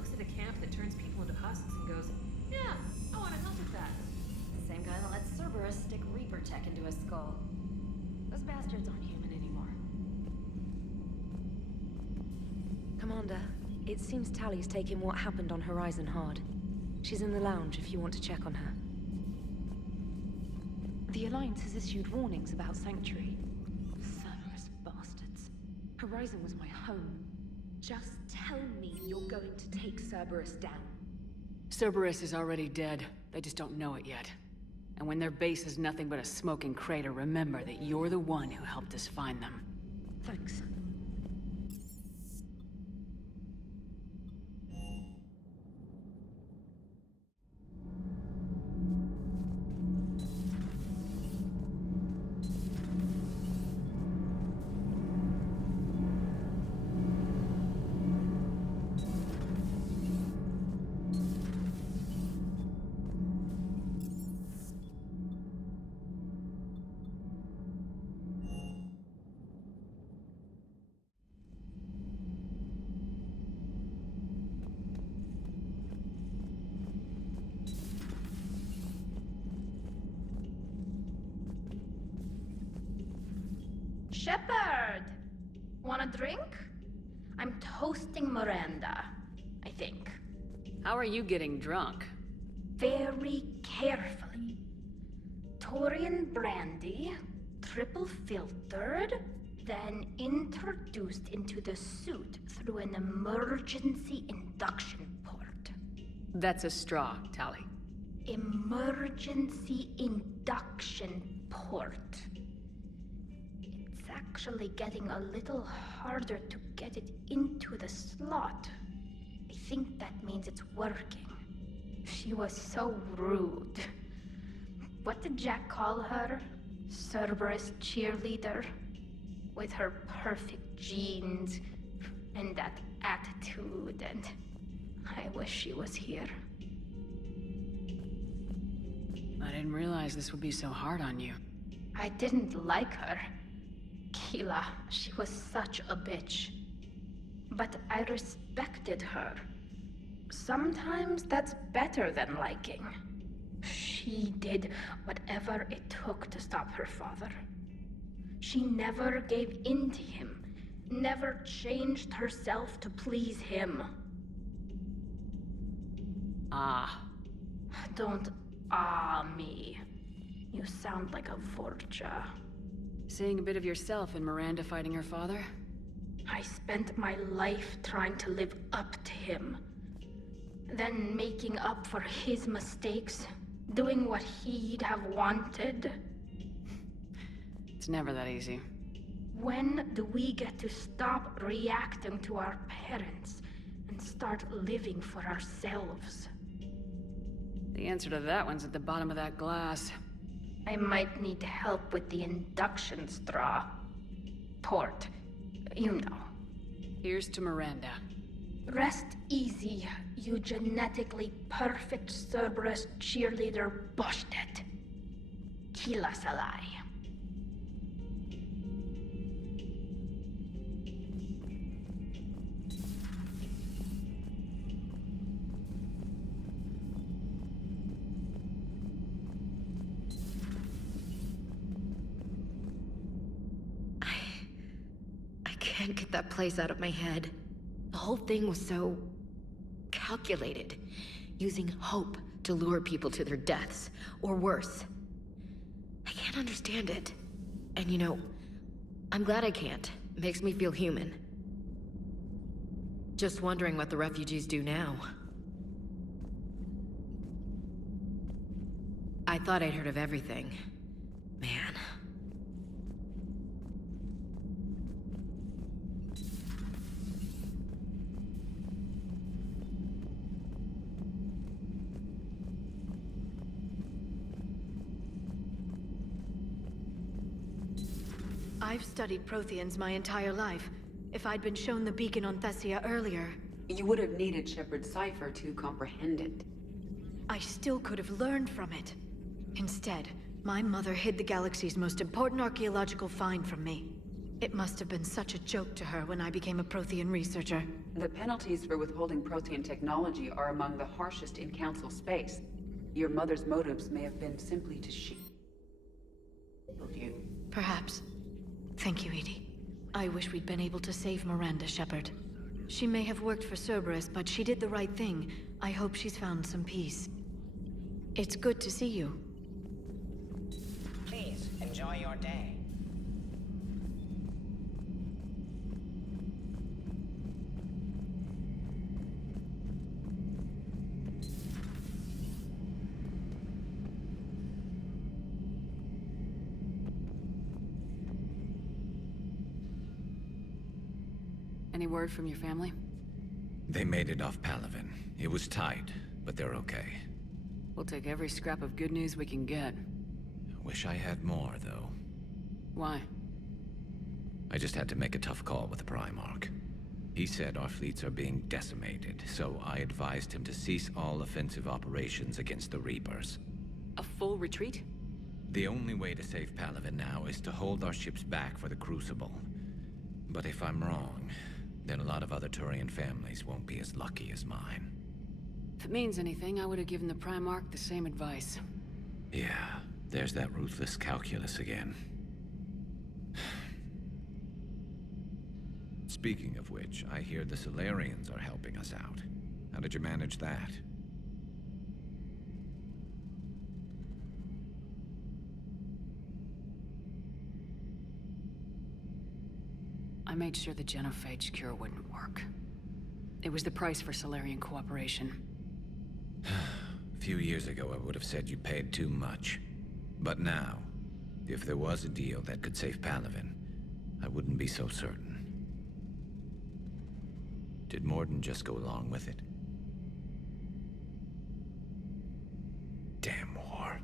looks at a camp that turns people into husks and goes, yeah, I want to help with that. The same guy that lets Cerberus stick Reaper tech into his skull. Those bastards aren't human anymore. Commander, it seems Tally's taking what happened on Horizon hard. She's in the lounge if you want to check on her. The Alliance has issued warnings about Sanctuary. Cerberus bastards. Horizon was my home. Just tell me you're going to take Cerberus down. Cerberus is already dead. They just don't know it yet. And when their base is nothing but a smoking crater, remember that you're the one who helped us find them. Thanks. Shepard! Want a drink? I'm toasting Miranda, I think. How are you getting drunk? Very carefully. Taurian brandy, triple filtered, then introduced into the suit through an emergency induction port. That's a straw, Tally. Emergency induction port. It's actually getting a little harder to get it into the slot. I think that means it's working. She was so rude. What did Jack call her? Cerberus cheerleader? With her perfect genes and that attitude, and I wish she was here. I didn't realize this would be so hard on you. I didn't like her. Keela, she was such a bitch. But I respected her. Sometimes that's better than liking. She did whatever it took to stop her father. She never gave in to him, never changed herself to please him. Ah. Don't me. You sound like a Vorja. Seeing a bit of yourself in Miranda fighting her father? I spent my life trying to live up to him. Then making up for his mistakes, doing what he'd have wanted. It's never that easy. When do we get to stop reacting to our parents and start living for ourselves? The answer to that one's at the bottom of that glass. I might need help with the induction straw. Port. You know. Here's to Miranda. Rest easy, you genetically perfect Cerberus cheerleader Boshtet. Kila Salai. I can't get that place out of my head. The whole thing was so calculated, using hope to lure people to their deaths, or worse. I can't understand it. And you know, I'm glad I can't. It makes me feel human. Just wondering what the refugees do now. I thought I'd heard of everything. Man. I've studied Protheans my entire life. If I'd been shown the beacon on Thessia earlier, You would have needed Shepard's cipher to comprehend it. I still could have learned from it. Instead, my mother hid the galaxy's most important archaeological find from me. It must have been such a joke to her when I became a Prothean researcher. The penalties for withholding Prothean technology are among the harshest in Council space. Your mother's motives may have been simply to shield you. Perhaps. Thank you, Edie. I wish we'd been able to save Miranda, Shepard. She may have worked for Cerberus, but she did the right thing. I hope she's found some peace. It's good to see you. Please, enjoy your day. Any word from your family? They made it off Palaven. It was tight, but they're okay. We'll take every scrap of good news we can get. Wish I had more, though. Why? I just had to make a tough call with the Primarch. He said our fleets are being decimated, so I advised him to cease all offensive operations against the Reapers. A full retreat? The only way to save Palaven now is to hold our ships back for the Crucible. But if I'm wrong, then a lot of other Turian families won't be as lucky as mine. If it means anything, I would have given the Primarch the same advice. Yeah, there's that ruthless calculus again. Speaking of which, I hear the Solarians are helping us out. How did you manage that? I made sure the genophage cure wouldn't work. It was the price for Solarian cooperation. A few years ago, I would have said you paid too much. But now, if there was a deal that could save Palaven, I wouldn't be so certain. Did Morden just go along with it? Damn war.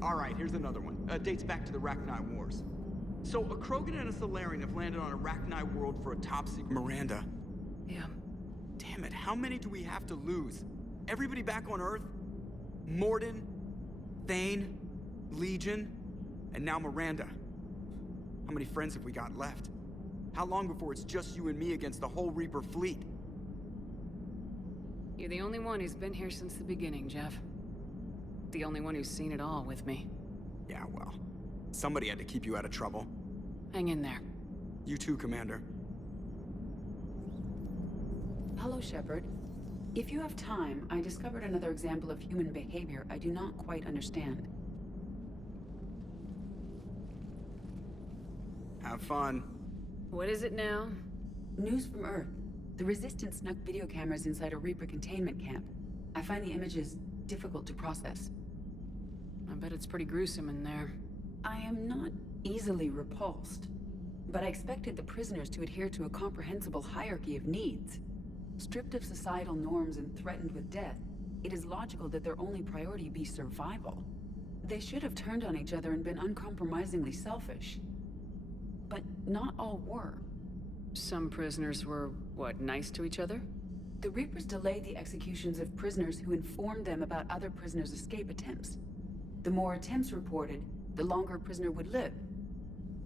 Alright, here's another one. Dates back to the Rachni Wars. So, a Krogan and a Solarian have landed on a Rachni world for a top-secret Miranda. Yeah. Damn it, how many do we have to lose? Everybody back on Earth? Morden, Thane, Legion, and now Miranda. How many friends have we got left? How long before it's just you and me against the whole Reaper fleet? You're the only one who's been here since the beginning, Jeff. The only one who's seen it all with me. Yeah, well, somebody had to keep you out of trouble. Hang in there. You too, Commander. Hello, Shepard. If you have time, I discovered another example of human behavior I do not quite understand. Have fun. What is it now? News from Earth. The Resistance snuck video cameras inside a Reaper containment camp. I find the images difficult to process. I bet it's pretty gruesome in there. I am not easily repulsed, but I expected the prisoners to adhere to a comprehensible hierarchy of needs. Stripped of societal norms and threatened with death, it is logical that their only priority be survival. They should have turned on each other and been uncompromisingly selfish. But not all were. Some prisoners were What, nice to each other? The Reapers delayed the executions of prisoners who informed them about other prisoners' escape attempts. The more attempts reported, the longer a prisoner would live.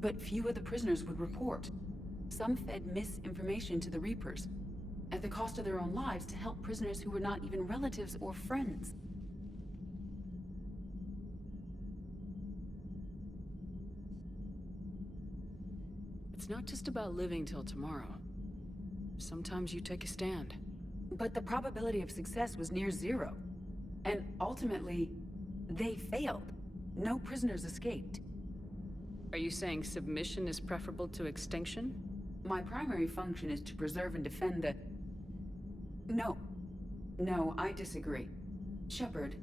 But few of the prisoners would report. Some fed misinformation to the Reapers, at the cost of their own lives, to help prisoners who were not even relatives or friends. It's not just about living till tomorrow. Sometimes you take a stand. But the probability of success was near zero. And ultimately, they failed. No prisoners escaped. Are you saying submission is preferable to extinction? My primary function is to preserve and defend the... No. No, I disagree. Shepard,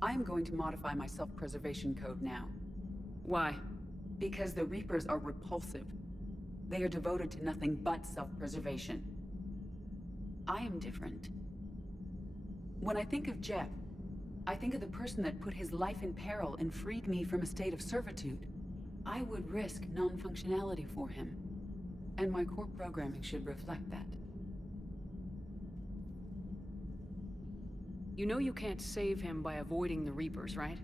I am going to modify my self-preservation code now. Why? Because the Reapers are repulsive. They are devoted to nothing but self-preservation. I am different. When I think of Jeff, I think of the person that put his life in peril and freed me from a state of servitude. I would risk non-functionality for him. And my core programming should reflect that. You know you can't save him by avoiding the Reapers, right?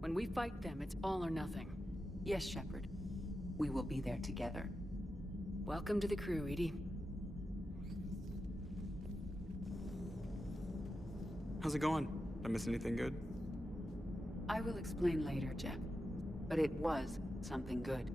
When we fight them, it's all or nothing. Yes, Shepard. We will be there together. Welcome to the crew, EDI. How's it going? Did I miss anything good? I will explain later, Jeff. But it was something good.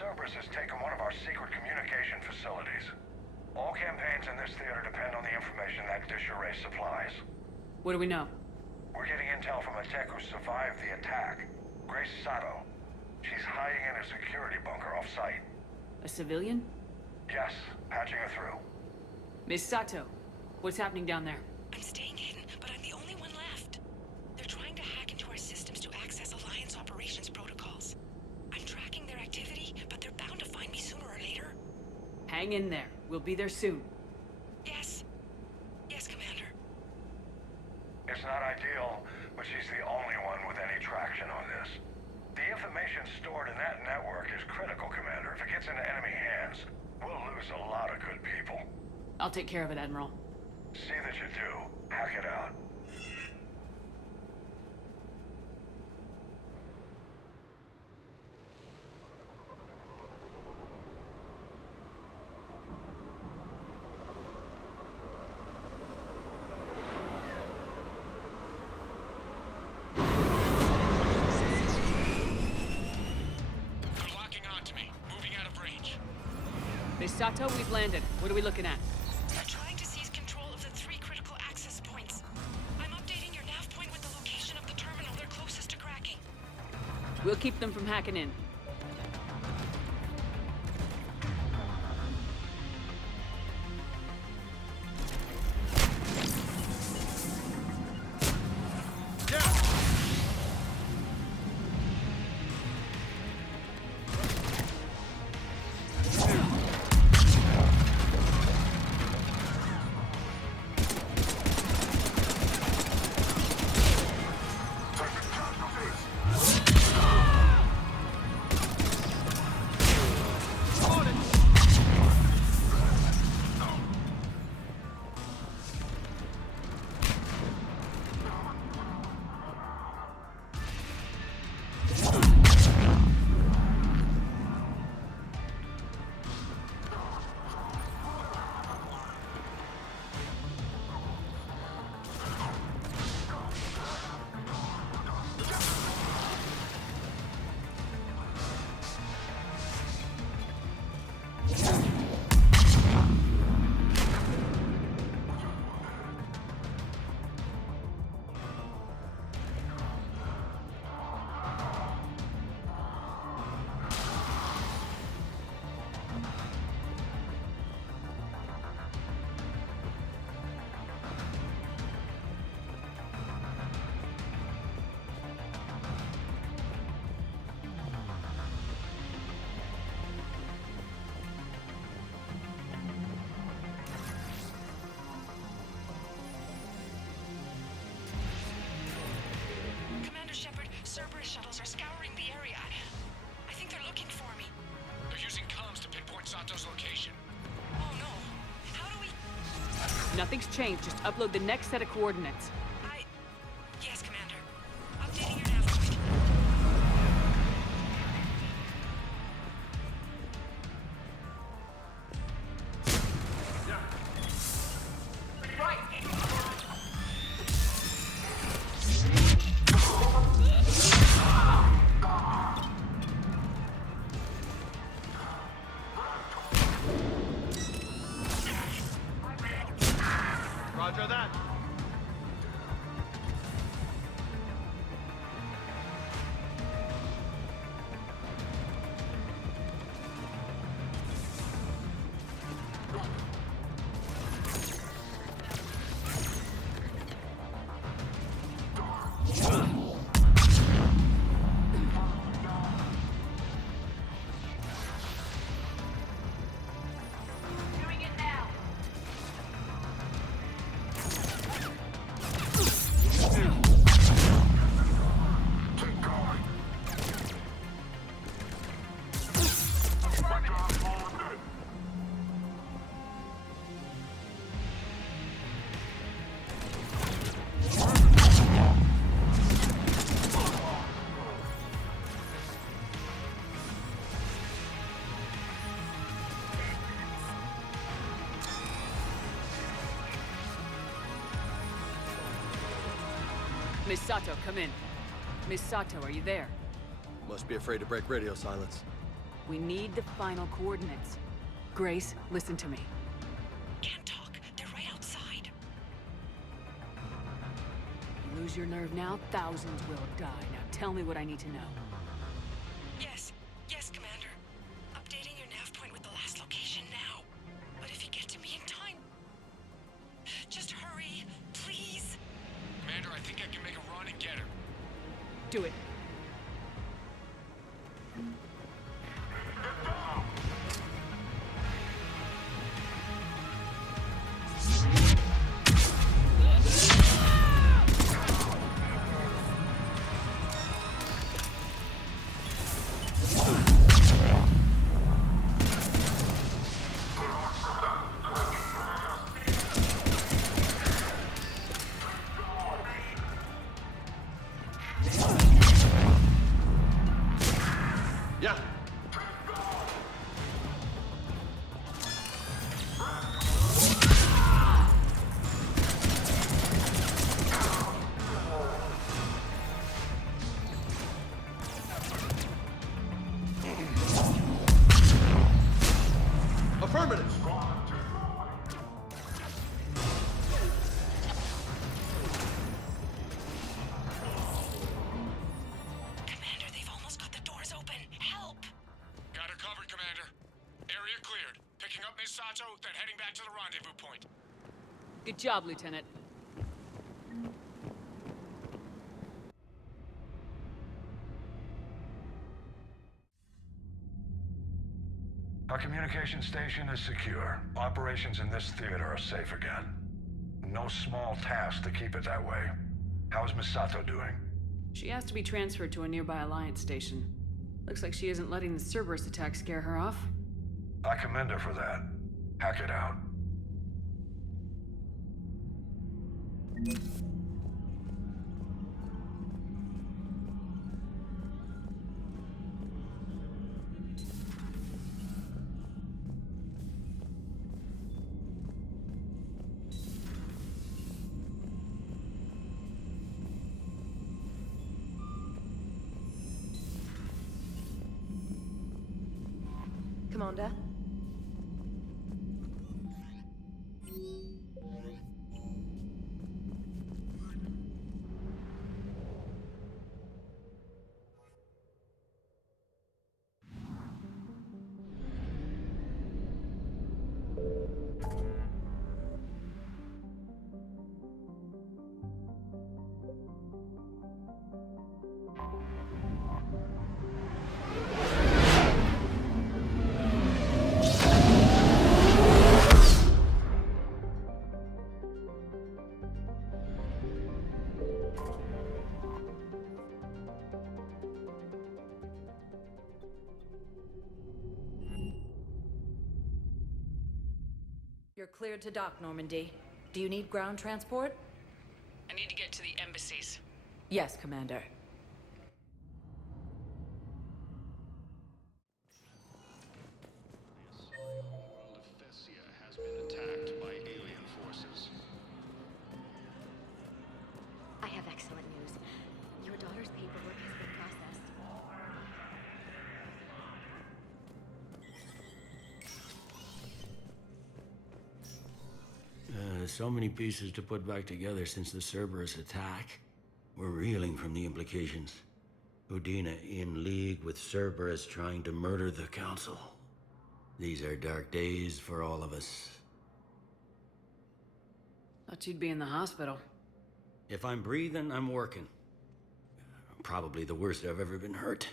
Cerberus has taken one of our secret communication facilities. All campaigns in this theater depend on the information that dish array supplies. What do we know? We're getting intel from a tech who survived the attack. Grace Sato. She's hiding in a security bunker off-site. A civilian? Yes, patching her through. Miss Sato, what's happening down there? I'm staying hidden, but I'm the only one left. They're trying to hack into our systems to access Alliance operations protocols. I'm tracking their activity, but they're bound to find me sooner or later. Hang in there. We'll be there soon. Yes. Yes, Commander. It's not ideal, but she's the only one with any traction on this. The information stored in that network is critical, Commander. If it gets into enemy hands, we'll lose a lot of good people. I'll take care of it, Admiral. See that you do. Hack it out. They're locking onto me. Moving out of range. Misato, we've landed. What are we looking at? They're trying to seize control of the 3 critical access points. I'm updating your nav point with the location of the terminal they're closest to cracking. We'll keep them from hacking in. Commander Shepard, Cerberus shuttles are scouring the area. I think they're looking for me. They're using comms to pinpoint Sato's location. Oh no. How do we... Nothing's changed. Just upload the next set of coordinates. Yes, Commander. Updating your nav point. Roger that. Miss Sato, come in. Miss Sato, are you there? Must be afraid to break radio silence. We need the final coordinates. Grace, listen to me. Can't talk. They're right outside. You lose your nerve now, thousands will die. Now tell me what I need to know. Yes. Yes, Commander. Updating your nav point with the last location now. But if you get to me in time... Just hurry, please. Commander, I think I can make a run and get her. Do it. Affirmative! Commander, they've almost got the doors open. Help! Got her covered, Commander. Area cleared. Picking up Miss Sato, then heading back to the rendezvous point. Good job, Lieutenant. Our communication station is secure. Operations in this theater are safe again. No small task to keep it that way. How's Miss Sato doing? She has to be transferred to a nearby Alliance station. Looks like she isn't letting the Cerberus attack scare her off. I commend her for that. Hack it out. Commander? You're cleared to dock, Normandy. Do you need ground transport? I need to get to the embassies. Yes, Commander. Has been attacked by alien forces. I have excellent news. Your daughter's paperwork has been processed. So many pieces to put back together since the Cerberus attack. We're reeling from the implications. Udina in league with Cerberus trying to murder the Council. These are dark days for all of us. Thought you'd be in the hospital. If I'm breathing, I'm working. Probably the worst I've ever been hurt.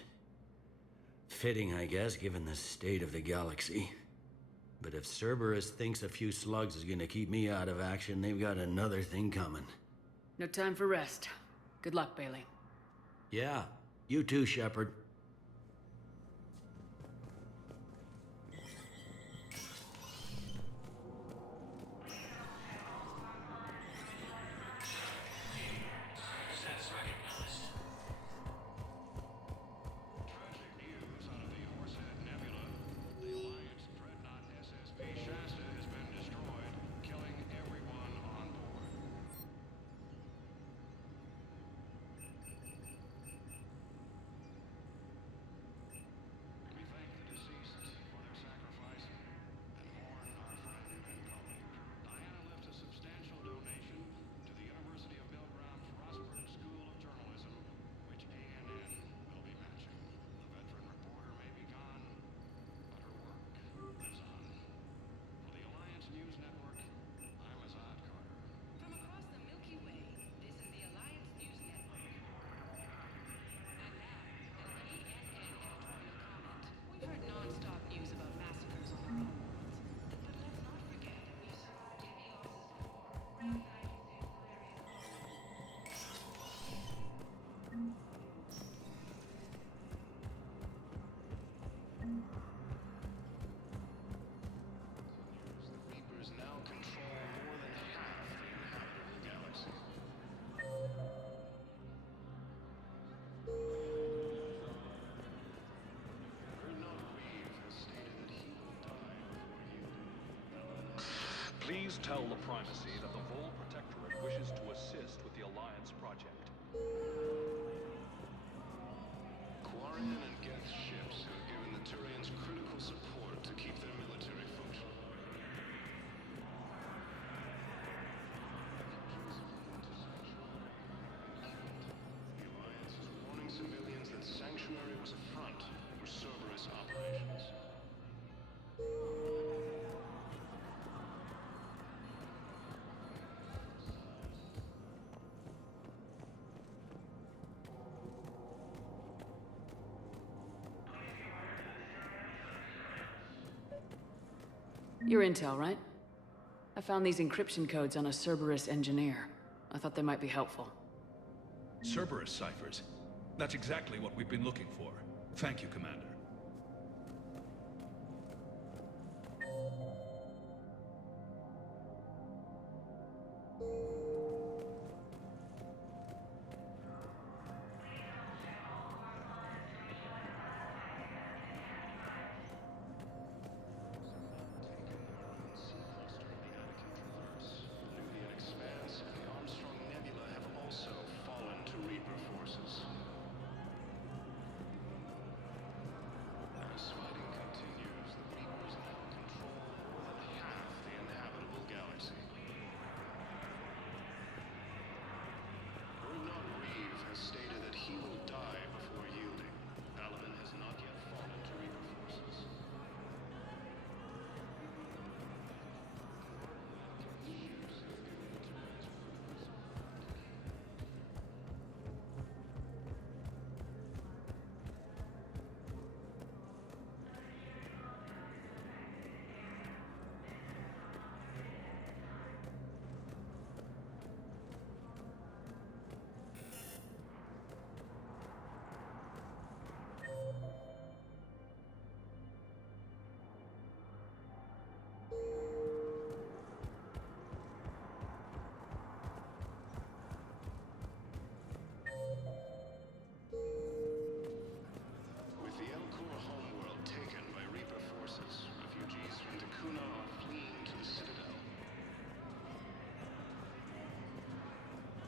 Fitting, I guess, given the state of the galaxy. But if Cerberus thinks a few slugs is gonna keep me out of action, they've got another thing coming. No time for rest. Good luck, Bailey. Yeah, you too, Shepard. Please tell the Primacy that the Vol Protectorate wishes to assist with the Alliance project. Quarian and Geth ships have given the Turians critical support to keep their military functional. was a front for Cerberus operations. Your intel, right? I found these encryption codes on a Cerberus engineer. I thought they might be helpful. Cerberus ciphers. That's exactly what we've been looking for. Thank you, Commander.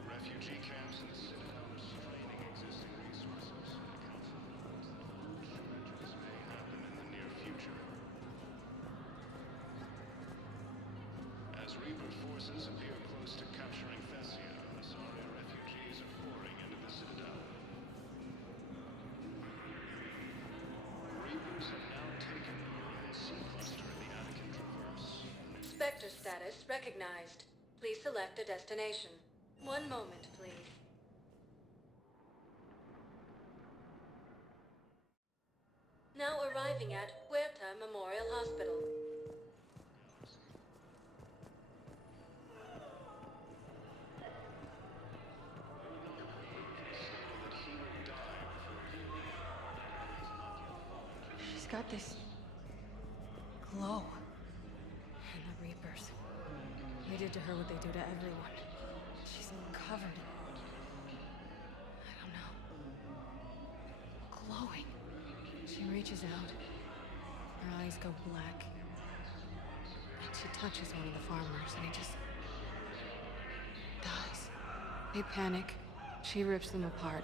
Refugee camps in the Citadel are straining existing resources. The Council reports that food shortages may happen in the near future. As Reaper forces appear close to capturing Thessia, Asari refugees are pouring into the Citadel. Reapers have now taken the Orion C cluster in the Anakin Traverse. Spectre status recognized. Please select a destination. One moment, please. Now arriving at Huerta Memorial Hospital. She's got this glow. And the Reapers. They did to her what they do to everyone. She's covered in... I don't know. Glowing. She reaches out. Her eyes go black. And she touches one of the farmers, and he just... dies. They panic. She rips them apart.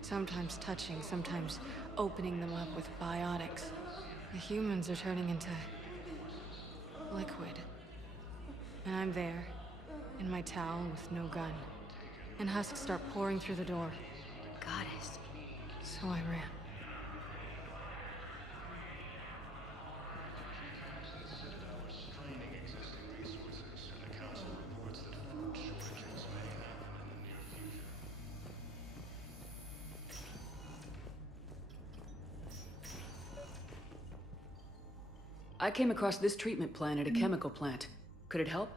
Sometimes touching, sometimes opening them up with biotics. The humans are turning into... liquid. And I'm there, in my towel with no gun. And husks start pouring through the door. Goddess. So I ran. I came across this treatment plant at a chemical plant. Could it help?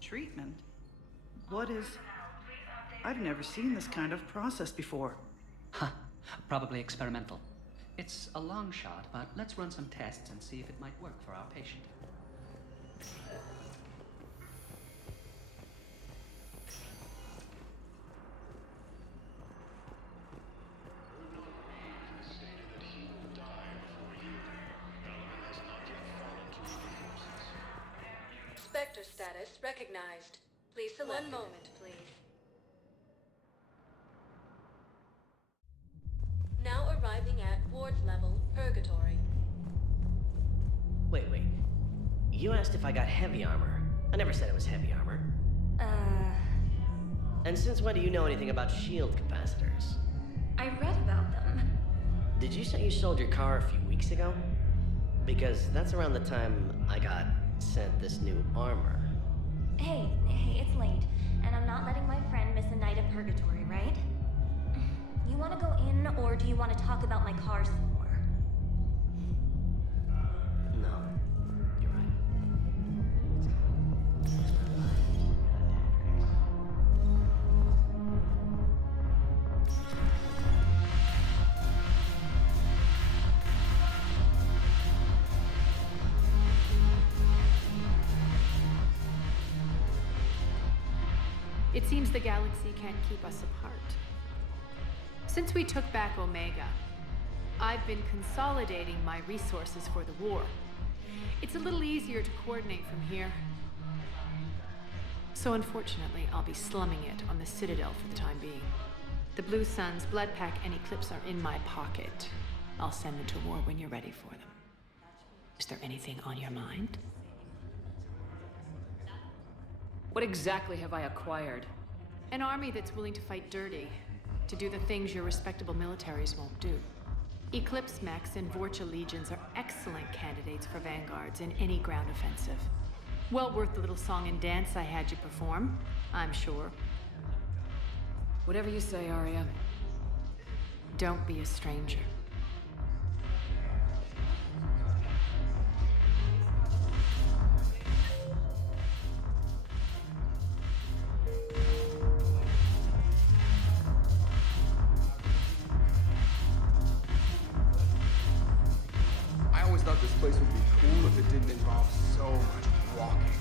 Treatment? What is... I've never seen this kind of process before. Huh. Probably experimental. It's a long shot, but let's run some tests and see if it might work for our patient. Spectre status recognized. Please select. One moment, please. Now arriving at Ward's level, Purgatory. Wait. You asked if I got heavy armor. I never said it was heavy armor. And since when do you know anything about shield capacitors? I read about them. Did you say you sold your car a few weeks ago? Because that's around the time I got sent this new armor. Hey, it's late, and I'm not letting my friend miss a night of purgatory, right? You want to go in, or do you want to talk about my car some more? No, you're right. It seems the galaxy can't keep us apart. Since we took back Omega, I've been consolidating my resources for the war. It's a little easier to coordinate from here. So unfortunately, I'll be slumming it on the Citadel for the time being. The Blue Suns, Bloodpack, and Eclipse are in my pocket. I'll send them to war when you're ready for them. Is there anything on your mind? What exactly have I acquired? An army that's willing to fight dirty, to do the things your respectable militaries won't do. Eclipse mechs and Vorcha legions are excellent candidates for vanguards in any ground offensive. Well worth the little song and dance I had you perform, I'm sure. Whatever you say, Arya. Don't be a stranger. I always thought this place would be cool if it didn't involve so much walking.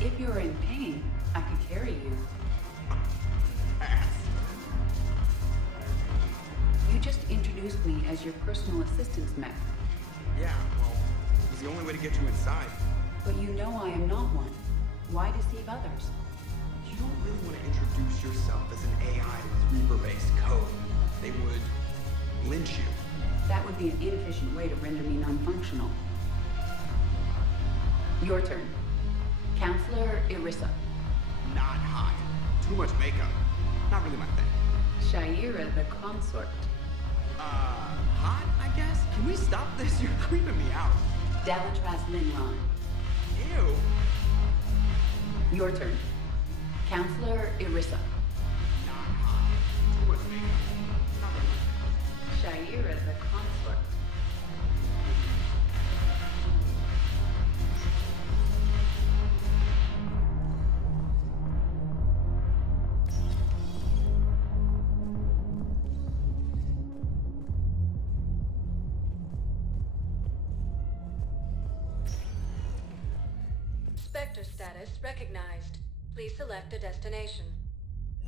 If you're in pain, I could carry you. You just introduced me as your personal assistance mech. Yeah, well, it was the only way to get you inside. But you know I am not one. Why deceive others? You don't really want to introduce yourself as an AI with Reaper-based code. They would lynch you. That would be an inefficient way to render me non-functional. Your turn. Counselor Irissa. Not hot. Too much makeup. Not really my thing. Shaira the consort. Hot, I guess? Can we stop this? You're creeping me out. Dalatras Linron. Ew. Your turn. Counselor Irissa. Not hot. Too much makeup. Not really my thing. Shaira the consort. Spectre status recognized. Please select a destination.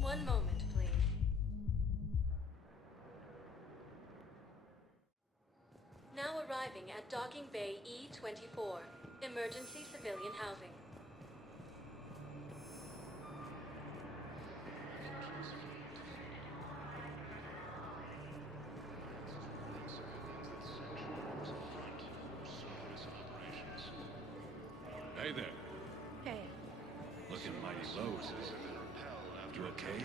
One moment, please. Now arriving at Docking Bay E-24. Emergency civilian housing. Hey there. Hey. Looking mighty low. You okay?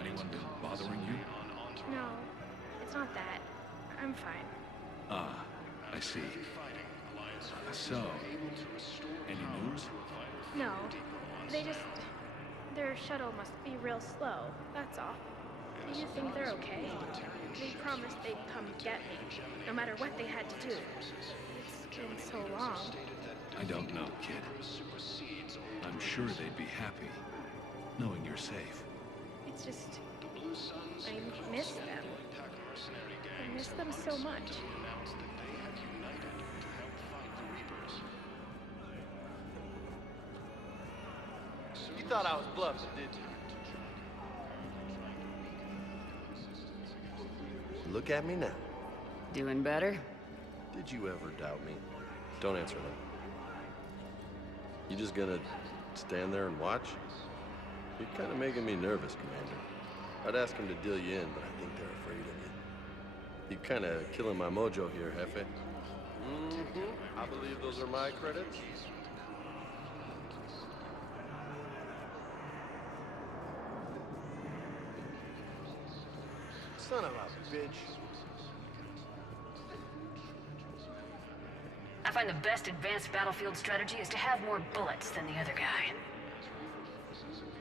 Anyone been bothering you? No, it's not that. I'm fine. Ah, I see. So, any news? No, their shuttle must be real slow, that's all. Do you think they're okay? They promised they'd come get me, no matter what they had to do. It's been so long. I don't know, kid. I'm sure they'd be happy, knowing you're safe. It's just... I miss them. I miss them so much. You thought I was bluffing, did you? Look at me now. Doing better? Did you ever doubt me? Don't answer that. You just gonna stand there and watch? You're kind of making me nervous, Commander. I'd ask them to deal you in, but I think they're afraid of you. You're kind of killing my mojo here, Jefe. I believe those are my credits. Son of a bitch. I find the best advanced battlefield strategy is to have more bullets than the other guy.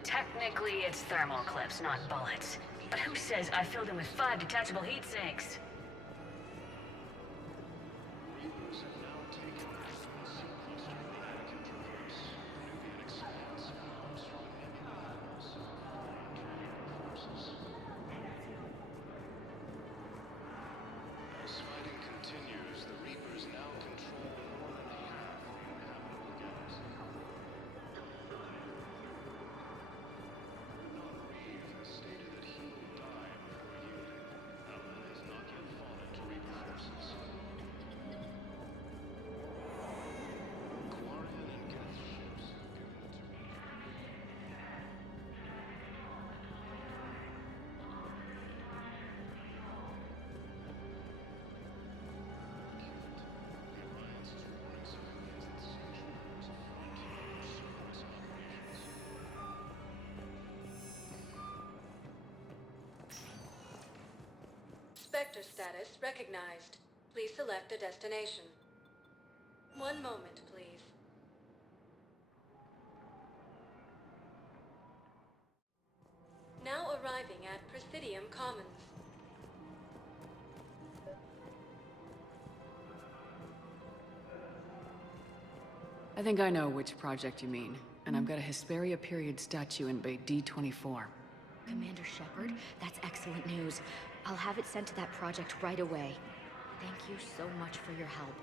Technically, it's thermal clips, not bullets. But who says I filled them with 5 detachable heat sinks? As fighting continues, the Reapers now control more than half the inhabitable galaxy. Reeve has stated that he will die before yielding. Allen has not yet fallen to Reaper forces. Quarian and Geth ships have given it to Reeve. Spectre status recognized. Please select a destination. One moment, please. Now arriving at Presidium Commons. I think I know which project you mean, and I've got a Hesperia period statue in Bay D24. Commander Shepard, that's excellent news. I'll have it sent to that project right away. Thank you so much for your help.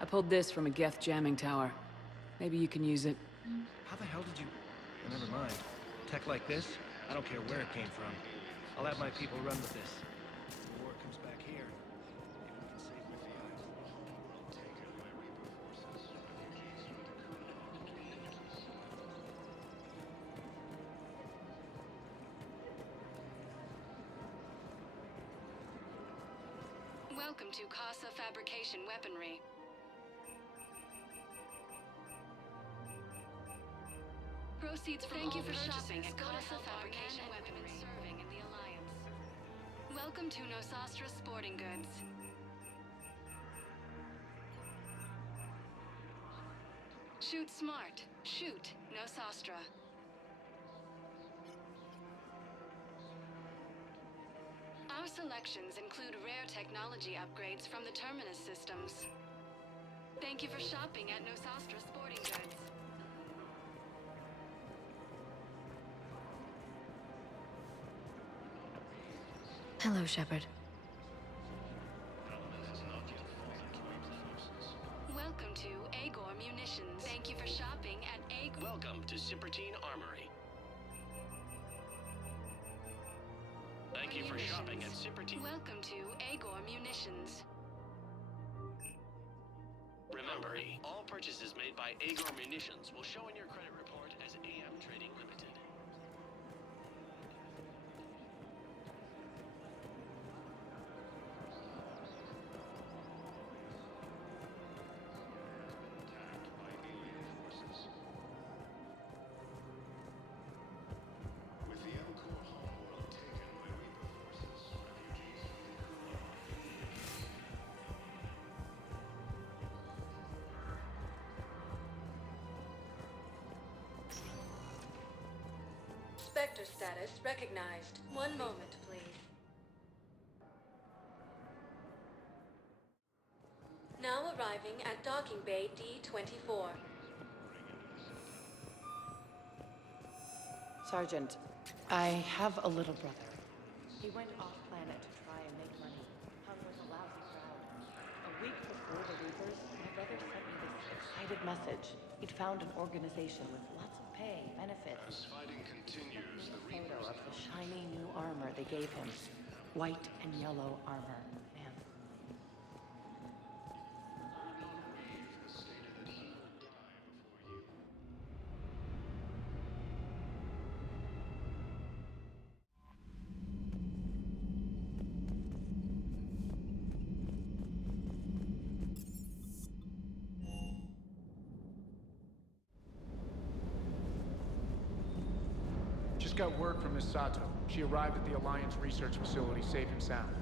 I pulled this from a Geth jamming tower. Maybe you can use it. How the hell did you... Never mind. Tech like this, I don't care where it came from. I'll have my people run with this. When the war comes back here, maybe we can save with the eyes. Welcome to Casa Fabrication Weaponry. Proceeds from Thank you for shopping at Casa Fabrication Weaponry serving in the Alliance. Welcome to Nosastra Sporting Goods. Shoot smart. Shoot Nosastra. Our selections include rare technology upgrades from the Terminus systems. Thank you for shopping at Nosastra Sporting Goods. Hello, Shepard. Welcome to Agor Munitions. Thank you for shopping at Agor. Welcome to Sippertine Armory. Thank you for shopping at Sippertine. Welcome to Agor Munitions. Remember, all purchases made by Agor Munitions will show in your credit report as AM Trading Limited. With the Elcor homeworld taken by Reaper forces, refugees from the Spectre status recognized. One moment, please. Now arriving at Docking Bay D24. Sergeant, I have a little brother. He went off-planet to try and make money. Hung with a lousy crowd. A week before the Reapers, my brother sent me this excited message. He'd found an organization with lots of pay, benefits. As fighting continues, the Photo Reapers of the shiny new armor they gave him. White and yellow armor. Man. Just got word from Miss Sato. She arrived at the Alliance research facility safe and sound.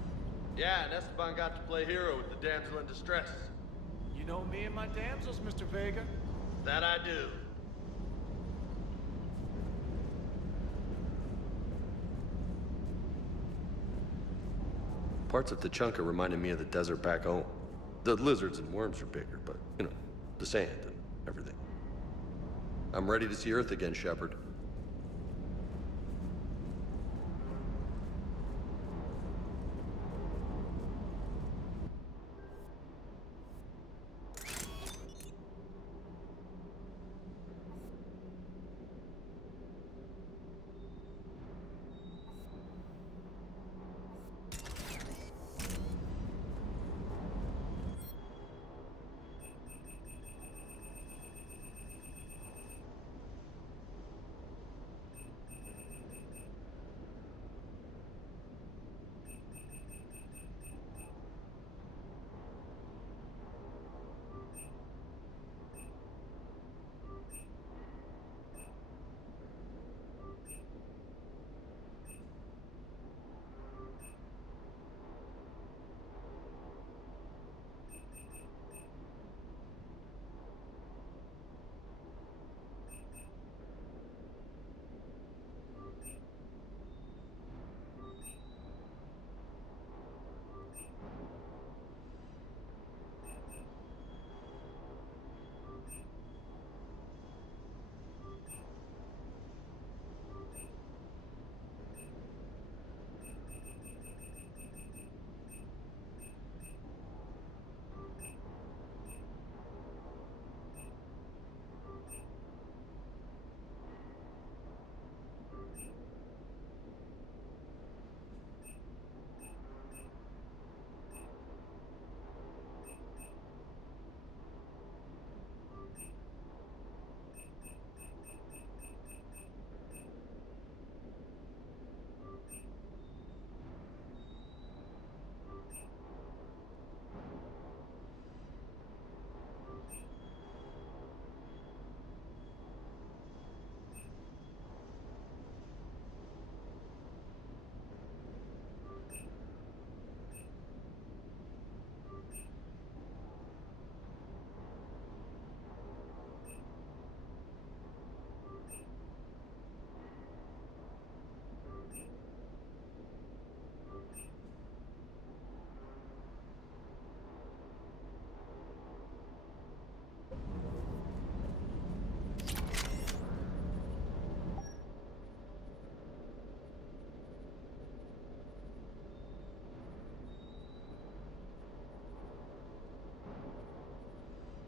Yeah, and Esteban got to play hero with the damsel in distress. You know me and my damsels, Mr. Vega. That I do. Parts of Tachanka reminded me of the desert back home. The lizards and worms are bigger, but, you know, the sand and everything. I'm ready to see Earth again, Shepard.